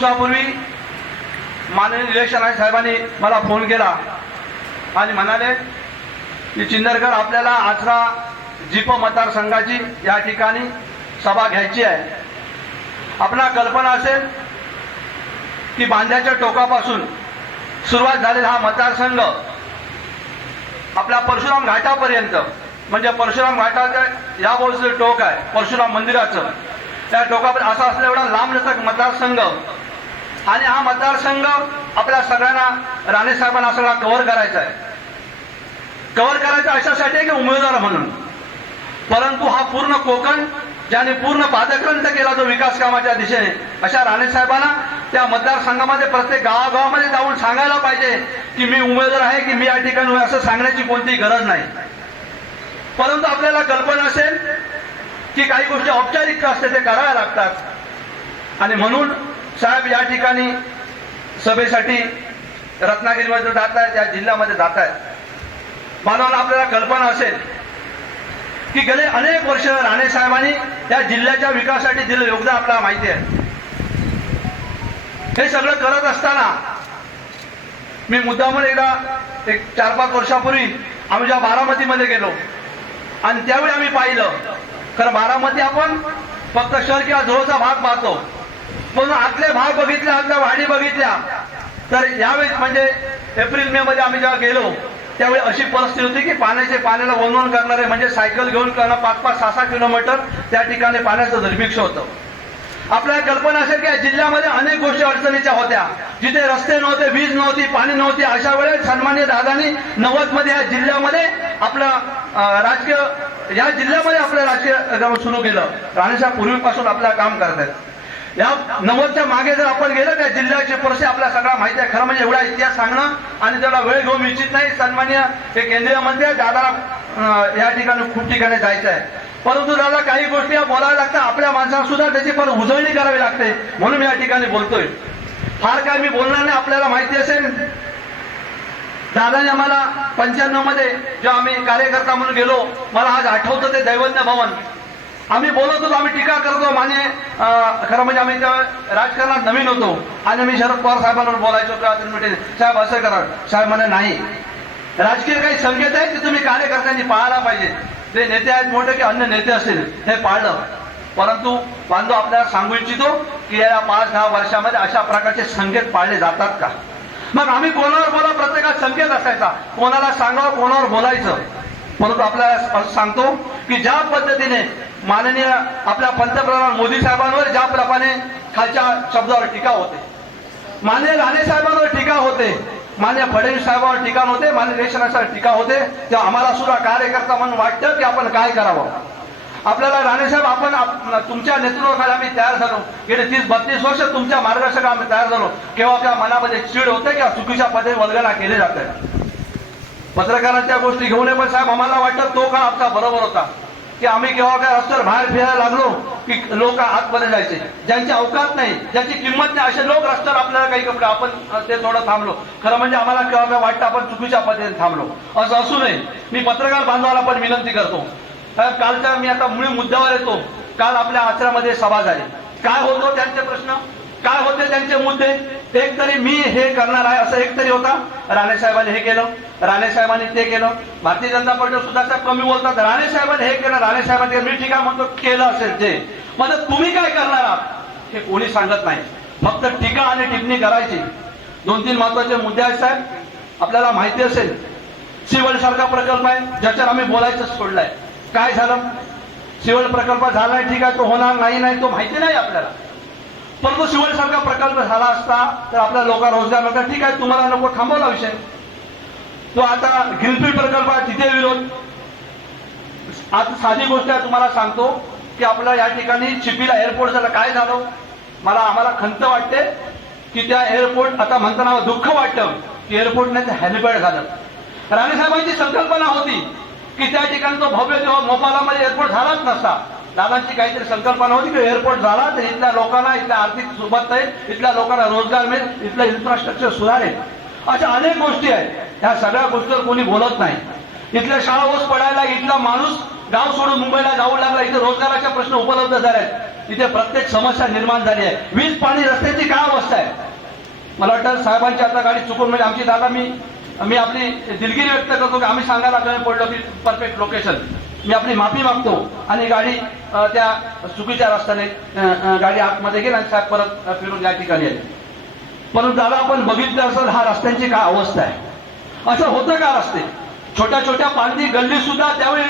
दिवसापूर्वी माननीय इलेक्शन आहे साहेबांनी मला फोन केला आणि म्हणाले की चिंदरकर आपल्याला आचरा जीप मतदारसंघाची या ठिकाणी सभा घ्यायची आहे. आपला कल्पना असेल की बांध्याच्या टोकापासून सुरुवात झालेला हा मतदारसंघ आपल्या परशुराम घाटापर्यंत म्हणजे परशुराम घाटाचं या बाजूचं टोक आहे परशुराम मंदिराचं. त्या टोकापर्यंत असा असल्या एवढा लांब मतदारसंघ आणि हा मतदारसंघ आपल्या सगळ्यांना राणे साहेबांना सगळा कव्हर करायचा आहे. कव्हर करायचा अशासाठी आहे की उमेदवार म्हणून. परंतु हा पूर्ण कोकण ज्याने पूर्ण पादक्रंत केला जो विकास कामाच्या दिशेने अशा राणे साहेबांना त्या मतदारसंघामध्ये प्रत्येक गावागावामध्ये जाऊन सांगायला पाहिजे की मी उमेदवार आहे की मी या ठिकाणी असं सांगण्याची कोणतीही गरज नाही. परंतु आपल्याला कल्पना असेल की काही गोष्टी औपचारिक असते ते कराव्या लागतात. आणि म्हणून साहेब या ठिकाणी सभेसाठी रत्नागिरीमध्ये जात आहेत या जिल्ह्यामध्ये जात आहेत. मानवाला आपल्याला कल्पना असेल की गेले अनेक वर्ष राणे साहेबांनी या जिल्ह्याच्या विकासासाठी दिलं योगदान आपल्याला माहिती आहे. हे सगळं करत असताना मी मुद्दामून एकदा एक चार पाच वर्षापूर्वी आम्ही जेव्हा बारामतीमध्ये गेलो. आणि त्यावेळी आम्ही पाहिलं खरं बारामती आपण फक्त शहर किंवा जवळचा भाग पाहतो. म्हणून आतले भाग बघितले आतल्या वाडी बघितल्या. तर यावेळी म्हणजे एप्रिल मे मध्ये आम्ही जेव्हा गेलो त्यावेळी अशी परिस्थिती होती की पाण्याचे पाण्याला वनवन करणारे म्हणजे सायकल घेऊन करणं पाच पाच सहा सहा किलोमीटर त्या ठिकाणी पाण्याचं दुर्भिक्ष होतं. आपल्याला कल्पना असेल की या जिल्ह्यामध्ये अनेक गोष्टी अडचणीच्या होत्या. जिथे रस्ते नव्हते वीज नव्हती पाणी नव्हती अशा वेळेस सन्मान्य दादानी नव्वदमध्ये या जिल्ह्यामध्ये आपलं राजकीय या जिल्ह्यामध्ये आपलं राजकीय सुरू केलं. राणेसाहेब पूर्वीपासून आपलं काम करत आहेत या नव्वदच्या मागे जर आपण गेलो त्या जिल्ह्याचे परिस्थिती आपल्याला सगळा माहिती आहे. खरं म्हणजे एवढा इतिहास सांगणं आणि त्याला वेळ घेऊन इच्छित नाही सन्मान्य हे केंद्रीय मंत्री दादा दादाला या ठिकाणी खूप ठिकाणी जायचं आहे. परंतु दादा काही गोष्टी या बोलाव्या लागतात. आपल्या माणसाला सुद्धा त्याची पण उजळणी करावी लागते. म्हणून मी या ठिकाणी बोलतोय. फार काय मी बोलणार नाही आपल्याला माहिती असेल. दादाने आम्हाला पंच्याण्णवमध्ये जेव्हा आम्ही कार्यकर्ता म्हणून गेलो मला आज आठवतं ते दैवज्ञ भवन. आम्ही बोलत होतो आम्ही टीका करतो माने खरं म्हणजे आम्ही त्या राजकारणात नवीन होतो. आणि मी शरद पवार साहेबांवर बोलायचो का तुम्ही साहेब असं करा. साहेब म्हणे नाही. राजकीय काही संकेत आहेत की तुम्ही कार्यकर्त्यांनी पाळायला पाहिजे. ते नेते आहेत मोठे की अन्य नेते असतील हे पाळलं. परंतु बांधव आपल्याला सांगू इच्छितो की या पाच दहा वर्षामध्ये अशा प्रकारचे संकेत पाळले जातात का? मग आम्ही कोणावर बोला प्रत्येकात संकेत असायचा. कोणाला सांगावं कोणावर बोलायचं. परंतु आपल्याला सांगतो की ज्या पद्धतीने माननीय आपल्या पंतप्रधान मोदी साहेबांवर ज्या प्रमाणे खालच्या शब्दावर टीका होते मान्य राणे साहेबांवर टीका होते मान्य फडणवीस साहेबांवर टीका होते मान्य देशनाथावर टीका होते तेव्हा आम्हाला सुद्धा कार्यकर्ता म्हणून वाटतं की आपण काय करावं. आपल्याला राणे साहेब आपण तुमच्या नेतृत्वाखाली आम्ही तयार झालो. गेले तीस बत्तीस वर्ष तुमच्या मार्गदर्शक आम्ही तयार झालो. केव्हा आपल्या मनामध्ये चीड होते किंवा चुकीच्या पद्धतीने वल्गना केले जाते. पत्रकारांच्या गोष्टी घेऊन ये पण साहेब आम्हाला वाटतं तो काळ आमचा बरोबर होता. की आम्ही केव्हा काय अस्तर बाहेर फिरायला लागलो की लोक आतमध्ये जायचे. ज्यांची अवकात नाही ज्यांची किंमत नाही असे लोक रस्त्यावर आपल्याला काही कपडे आपण ते थोडं थांबलो. खरं म्हणजे आम्हाला केव्हा काय वाटतं आपण चुकीच्या पद्धतीने थांबलो. असं असू नये. मी पत्रकार बांधवाला पण विनंती करतो. कालच्या मी आता मुळी मुद्द्यावर येतो. काल आपल्या आचरामध्ये सभा झाली. काय होतो त्यांचे प्रश्न? काय होते त्यांचे मुद्दे? एक तरी मी हे करणार आहे असं एक तरी होता. राणे साहेबांनी हे केलं. राणे साहेबांनी ते केलं. भारतीय जनता पार्टी सुद्धा साहेब कमी बोलतात. राणे साहेबांनी हे केलं. राणे साहेबांनी मी ठीक आहे म्हणतो? केलं असेल ते. मग तुम्ही काय करणार आहात? हे कोणी सांगत नाही. फक्त टीका आणि टिप्पणी करायची. दोन तीन महत्त्वाचे मुद्दे आहेत साहेब. आपल्याला माहिती असेल सिवल सारखा प्रकल्प आहे. ज्याच्यावर आम्ही बोलायचं सोडलंय. काय झालं? सिवल प्रकल्प झालाय ठीक आहे. तो होणार नाही नाही तो माहिती नाही आपल्याला. परंतु सिवल प्रकल्प झाला असता तर आपल्या लोकांना रोजगार नव्हता. ठीक आहे तुम्हाला नको थांबवला विषय. तो आता ग्रीनफील्ड प्रकल्प आहे तिथे विरोध. आता साधी गोष्ट तुम्हाला सांगतो की आपल्या या ठिकाणी चिपीला एअरपोर्ट झालं. काय झालं? मला आम्हाला खंत वाटते की त्या एअरपोर्ट आता म्हणताना दुःख वाटतं की एअरपोर्ट नाही हॅलिपॅड झालं. राणेसाहेबांची संकल्पना होती की त्या ठिकाणी तो भव्य जेव्हा मोपालामध्ये एअरपोर्ट झालाच नसता. दादांची काहीतरी संकल्पना होती की एअरपोर्ट झाला तर इथल्या लोकांना इथल्या आर्थिक सुबत्ता येईल इथल्या लोकांना रोजगार मिळेल इथलं इन्फ्रास्ट्रक्चर सुधारेल. अशा अनेक गोष्टी आहेत. ह्या सगळ्या गोष्टीवर कोणी बोलत नाही. इथल्या शाळा ओस पडायला इथला माणूस गाव सोडून मुंबईला जाऊ लागला इथे रोजगाराचे प्रश्न उपलब्ध झाले आहेत प्रत्येक समस्या निर्माण झाली आहे. वीज पाणी रस्त्याची काय अवस्था आहे? मला वाटतं साहेबांची आता गाडी चुकून म्हणजे आमची दादा मी मी आपली दिलगिरी व्यक्त करतो की आम्ही सांगायला कमी पडलो की परफेक्ट लोकेशन मी आपली माफी मागतो आणि गाडी त्या चुकीच्या रस्त्याने गाडी आतमध्ये गेली आणि साहेब परत फिरून या ठिकाणी आले. परंतु दादा आपण बघितलं असेल हा रस्त्यांची काय अवस्था आहे. असं होतं का रस्ते? छोट्या छोट्या पांढरी गल्ली सुद्धा त्यावेळी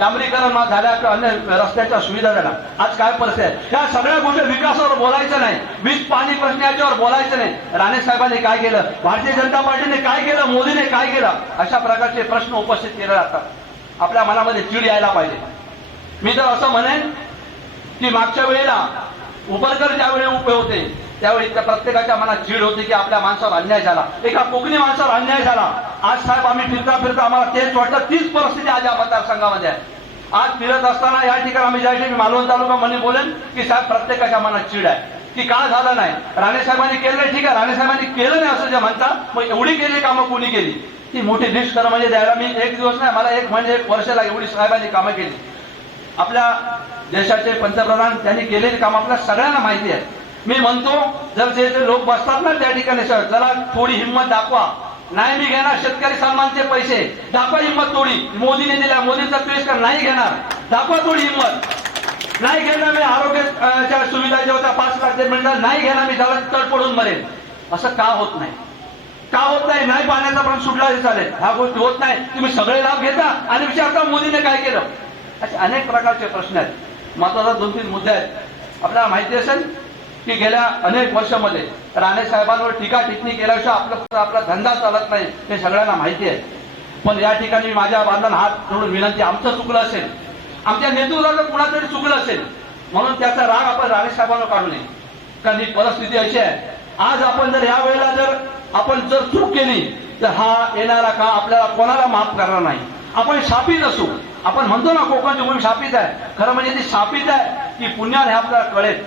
डांबरीकरण झाल्या अन्य रस्त्याच्या सुविधा झाल्या. आज काय परिस्थिती आहे? या सगळ्या गोष्टी विकासावर बोलायचं नाही. वीज पाणी प्रश्न याच्यावर बोलायचं नाही. राणे साहेबांनी काय केलं? भारतीय जनता पार्टीने काय केलं? मोदीने काय केलं? अशा प्रकारचे प्रश्न उपस्थित केले जातात. आपल्या मनामध्ये चीड यायला पाहिजे. मी तर असं म्हणेन की मागच्या वेळेला उबरकर ज्यावेळी उभे होते त्यावेळी त्या प्रत्येकाच्या मनात चीड होती की आपल्या माणसावर अन्याय झाला. एका कोकणी माणसावर अन्याय झाला. आज साहेब आम्ही फिरता फिरता आम्हाला तेच वाटतं तीच परिस्थिती आज या मतदारसंघामध्ये आहे. आज फिरत असताना या ठिकाणी आम्ही ज्या ठिकाणी मालवण तालुका म्हणून बोलेन की साहेब प्रत्येकाच्या मनात चीड आहे. की का झालं नाही. राणे साहेबांनी केलं ठीक आहे. राणे साहेबांनी केलं नाही असं जे म्हणतात मग एवढी केली कामं कोणी केली? ती मोठी लिस्ट म्हणजे द्यायला मी एक दिवस नाही मला एक म्हणजे एक वर्ष लागेल एवढी साहेबांनी कामं केली. आपल्या देशाचे पंतप्रधान त्यांनी केलेली काम आपल्या सगळ्यांना माहिती आहे. मी म्हणतो जर जे जे लोक बसतात ना त्या ठिकाणी सर जरा थोडी हिंमत दाखवा. नाही मी घेणार शेतकरी सन्मानचे पैसे. दाखवा हिंमत थोडी. मोदीने दिल्या मोदीचा तिरस्कार नाही घेणार? दाखवा थोडी हिंमत. नाही घेणार मी आरोग्याच्या सुविधा ज्या होत्या पाच लाख ते म्हणतात नाही घेणार मी जरा तडपडून मरेन. असं का होत नाही? का होत नाही? नाही पाण्याचा पण सुटला तरी चालेल. ह्या गोष्टी होत नाही. तुम्ही सगळे लाभ घेता आणि विचारता मोदीने काय केलं? असे अनेक प्रकारचे प्रश्न आहेत. महत्त्वाचा दोन तीन मुद्दे आहेत. आपल्याला माहिती असेल की गेल्या अनेक वर्षामध्ये राणे साहेबांवर टीका टिप्पणी केल्याशिवाय आपला आपला धंदा चालत नाही हे सगळ्यांना माहिती आहे. पण या ठिकाणी माझ्या बांधून हात जोडून विनंती आमचं चुकलं असेल आमच्या नेतृत्वाचं कुणातरी चुकलं असेल म्हणून त्याचा राग आपण राणे साहेबांवर काढू नये. कारण ही परिस्थिती अशी आहे. आज आपण जर या वेळेला जर आपण जर चूक केली तर हा येणारा का आपल्याला कोणाला माफ करणार नाही? आपण शापित असू. आपण म्हणतो ना कोकणची भूमी शापित आहे. खरं म्हणजे ती शापित आहे की पुण्याला हे आपल्याला कळेल.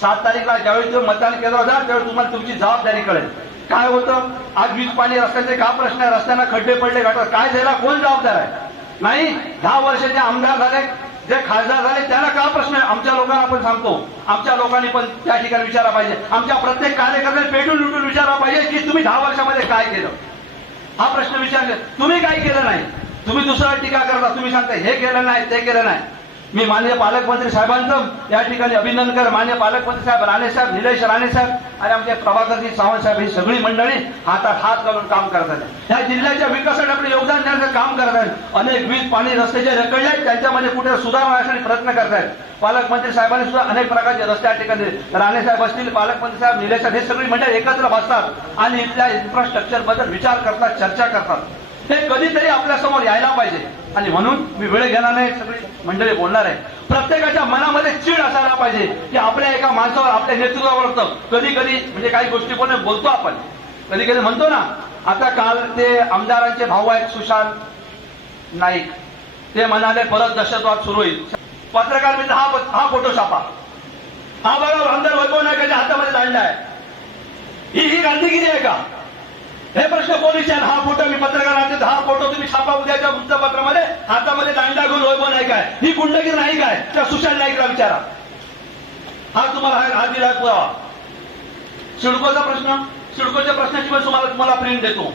सात तारीखला ज्यावेळी तुम्ही मतदान केलं होता त्यावेळी तुम्हाला तुमची जबाबदारी कळेल. काय होतं? आज वीज पाणी रस्त्याचे का प्रश्न आहे? रस्त्यांना खड्डे पडले गाठत काय झाला? कोण जबाबदार आहे? नाही? दहा वर्षाचे आमदार झाले जे खासदार झाले त्यांना का प्रश्न आहे? आमच्या लोकांना आपण सांगतो. आमच्या लोकांनी पण त्या ठिकाणी विचारा पाहिजे. आमच्या प्रत्येक कार्यकर्त्याने पेटून लुटून विचारला पाहिजे की तुम्ही दहा वर्षामध्ये काय केलं? हा प्रश्न विचारले. तुम्ही काही केलं नाही? तुम्ही दुसरा टीका करता तुम्ही सांगता हे केलं नाही ते केलं नाही. मी माननीय पालकमंत्री साहेबांचं या ठिकाणी अभिनंदन कर माननीय पालकमंत्री साहेब राणे साहेब निलेश राणे साहेब आणि आमचे प्रभाकरजी सावंत साहेब ही सगळी मंडळी हातात हात घालून काम करत आहेत. या जिल्ह्याच्या विकासात आपले योगदान देण्याचं काम करत आहेत. अनेक वीज पाणी रस्ते जे रखडले आहेत त्यांच्यामध्ये कुठे सुधारण्यासाठी प्रयत्न करत आहेत. पालकमंत्री साहेबांनी सुद्धा अनेक प्रकारचे रस्ते या ठिकाणी राणे साहेब असतील पालकमंत्री साहेब निलेश साहेब हे सगळी मंडळी एकत्र बसतात आणि इथल्या इन्फ्रास्ट्रक्चरबद्दल विचार करतात चर्चा करतात. हे कधीतरी आपल्यासमोर यायला पाहिजे. आणि म्हणून मी वेळ घेणार नाही सगळी मंडळी बोलणार आहे. प्रत्येकाच्या मनामध्ये चीड असायला पाहिजे की आपल्या एका माणसावर आपल्या नेतृत्वावर कधी कधी म्हणजे काही गोष्टी पण बोलतो आपण. कधी कधी म्हणतो ना आता काल ते आमदारांचे भाऊ आहेत सुशांत नाईक. ते म्हणाले परत दहशतवाद सुरू होईल. पत्रकार मित्र हा हा फोटो छापा हा बघा आमदार वैभव नायकाच्या हातामध्ये दांडा आहे. ही ही गांधीगिरी आहे का? हे प्रश्न कोण विचार? हा फोटो मी पत्रकारांचे दहा फोटो तुम्ही छापा उद्याच्या वृत्तपत्रामध्ये हातामध्ये दांडा घेऊन होय नाही काय? ही गुंडगिरी नाही काय? त्या सुशांत नाईकला विचारा. हा तुम्हाला हा हा दिला पुरावा सिडकोचा प्रश्न? सिडकोच्या प्रश्नाची पण तुम्हाला तुम्हाला प्रिंट देतो.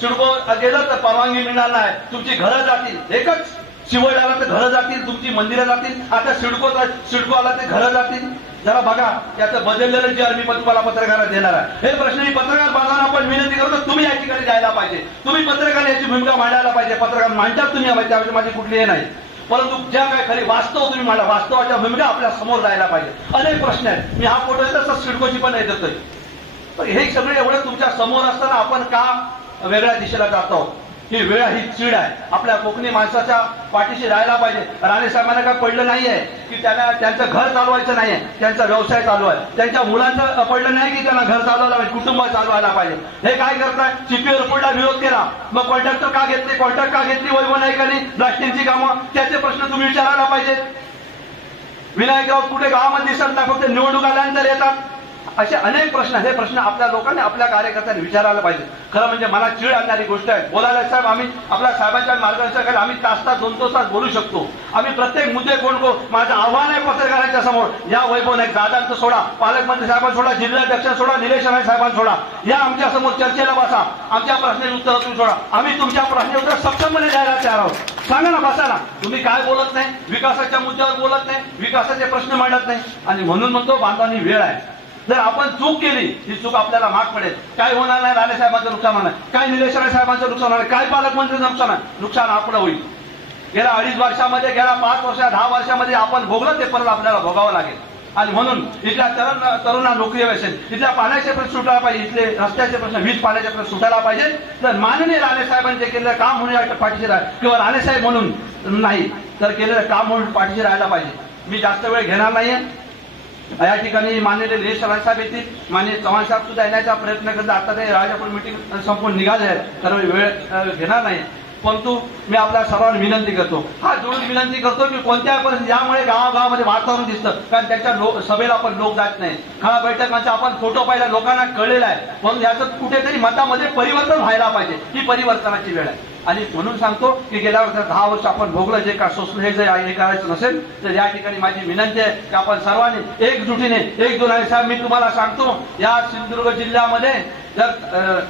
सिडको गेलं तर परवानगी मिळणार नाही. तुमची घरं जातील. एकच. शिवळ्याला तर घरं जातील तुमची मंदिरं जातील. आता सिडको सिडको आला ते घरं जातील. जरा बघा त्याचं बदललेलं जे मी तुम्हाला पत्रकारात देणार आहे. हे प्रश्न मी पत्रकार बांधवांना आपण विनंती करतो तुम्ही या ठिकाणी जायला पाहिजे. तुम्ही पत्रकार याची भूमिका मांडायला पाहिजे. पत्रकार मांडतात तुम्ही त्यावेळी माझी कुठली हे नाही. परंतु ज्या काय खरी वास्तव तुम्ही मांडा वास्तवाच्या भूमिका आपल्यासमोर जायला पाहिजे. अनेक प्रश्न आहेत. मी हा फोटो येतो सिडकोची पण येत येतोय पण हे सगळे एवढं तुमच्यासमोर असताना आपण का वेगळ्या दिशेला जातो ही वेळ ही चीड आहे. आपल्या कोकणी माणसाच्या पाठीशी राहायला पाहिजे. राणे साहेबांना काय पडलं नाहीये की त्यांना त्यांचं घर चालवायचं नाहीये. त्यांचा व्यवसाय चालू आहे. त्यांच्या मुलांचं पडलं नाही की त्यांना घर चालवायला पाहिजे कुटुंब चालवायला पाहिजे. हे काय करताय? चिपी रिपोर्टला विरोध केला. मग कॉन्ट्रॅक्टर का घेतले? कॉन्ट्रॅक्ट का घेतली? वैभव नाईकांनी ब्लास्टिंगची कामं? त्याचे प्रश्न तुम्ही विचारायला पाहिजेत. विनायक राऊत कुठे गावामध्ये दिसत नाही फक्त निवडणूक आल्यानंतर येतात. असे अनेक प्रश्न हे प्रश्न आपल्या लोकांनी आपल्या कार्यकर्त्यांनी विचारायला पाहिजे खरं म्हणजे मला चीड आणणारी गोष्ट आहे. बोलायला साहेब आम्ही आपल्या साहेबांच्या मार्गदर्शनाखाली आम्ही तास तास दोन दोन तास बोलू शकतो. आम्ही प्रत्येक मुद्दे कोण कोण माझं आव्हान आहे पत्रकारांच्या समोर. या वैभव नाईक दादांचं सोडा पालकमंत्री साहेबांना सोडा जिल्हाध्यक्ष सोडा निलेश नाईक साहेबांना सोडा. या आमच्यासमोर चर्चेला बसा. आमच्या प्रश्नाची उत्तर तुम्ही सोडा. आम्ही तुमच्या प्रश्नाची उत्तर सक्षमपणे द्यायला तयार आहोत. सांगा ना बसा ना. तुम्ही काय बोलत नाही? विकासाच्या मुद्द्यावर बोलत नाही. विकासाचे प्रश्न मांडत नाही. आणि म्हणून म्हणतो बांधवांनी वेळ आहे. जर आपण चूक केली ही चूक आपल्याला माग पडेल. काय होणार नाही राणे साहेबांचं नुकसान होणार. काय निलेश्वर साहेबांचं नुकसान होणार. काय पालकमंत्र्यांचं नुकसान होणार. नुकसान आपलं होईल. गेल्या अडीच वर्षामध्ये गेल्या पाच वर्षा दहा वर्षामध्ये आपण भोगलं ते परत आपल्याला भोगावं लागेल. आणि म्हणून इथल्या तरुण तरुणा नोकरी असेल इथल्या पाण्याचे प्रश्न सुटायला पाहिजे. इथले रस्त्याचे प्रश्न वीज पाण्याचे प्रश्न सुटायला पाहिजे. तर माननीय राणे साहेबांनी जे केलेलं काम म्हणून पाठीशी राहा किंवा राणे साहेब म्हणून नाही तर केलेलं काम म्हणून पाठीशी राहायला पाहिजे. मी जास्त वेळ घेणार नाहीये. या ठिकाणी माननीय निलेश साहेब येतील. माननीय चव्हाण साहेब सुद्धा येण्याचा प्रयत्न करतात. आता ते राजापूर मिटिंग संपून निघाले आहेत. तर वेळ घेणार नाही. परंतु मी आपल्या सर्वांना विनंती करतो. हा जोडून विनंती करतो की कोणत्या परिस्थिती यामुळे गावागावामध्ये वातावरण दिसतं. कारण त्यांच्या लोक सभेला पण लोक जात नाही खळा बैठकांचा आपण फोटो पाहिला लोकांना कळलेला आहे. म्हणून याचं कुठेतरी मतामध्ये परिवर्तन व्हायला पाहिजे. ही परिवर्तनाची वेळ आहे. आणि म्हणून सांगतो की गेल्या वर्षात दहा वर्ष आपण भोगलं जे का सोसलं हे जर हे करायचं नसेल तर या ठिकाणी माझी विनंती आहे की आपण सर्वांनी एकजुटीने एक दोन साहेब मी तुम्हाला सांगतो या सिंधुदुर्ग जिल्ह्यामध्ये जर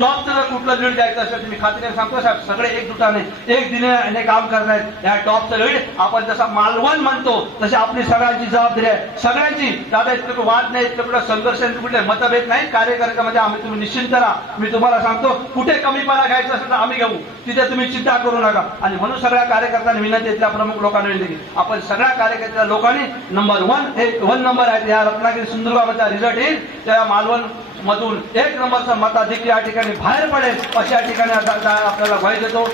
टॉप जर कुठलं लीड द्यायचं असेल तुम्ही खात्री खात्रीने सांगतो साहेब सगळे एकजुटाने एक दिने काम करणार या टॉपचं लीड आपण जसा मालवण म्हणतो तशी आपली सगळ्यांची जबाबदारी आहे. सगळ्यांची दादा इतकं वाद नाही इतकं कुठं संघर्ष कुठले मतभेद नाही. कार्यकर्त्यामध्ये आम्ही तुम्ही निश्चिंत राहा. मी तुम्हाला सांगतो कुठे कमीपणा घ्यायचं असेल तर आम्ही घेऊ. तिथे तुम्ही चिंता करू नका. आणि म्हणून सगळ्या कार्यकर्त्यांनी विनंती इथल्या प्रमुख लोकांना विनंती आपण सगळ्या कार्यकर्त्या लोकांनी नंबर वन हे वन नंबर आहे. या रत्नागिरी सिंधुदुर्गामधला रिझल्ट येईल. त्या मालवण मधून एक नंबरचा मताधिक या ठिकाणी बाहेर पडेल अशा ठिकाणी आता- आपल्याला ग्वाही देतो.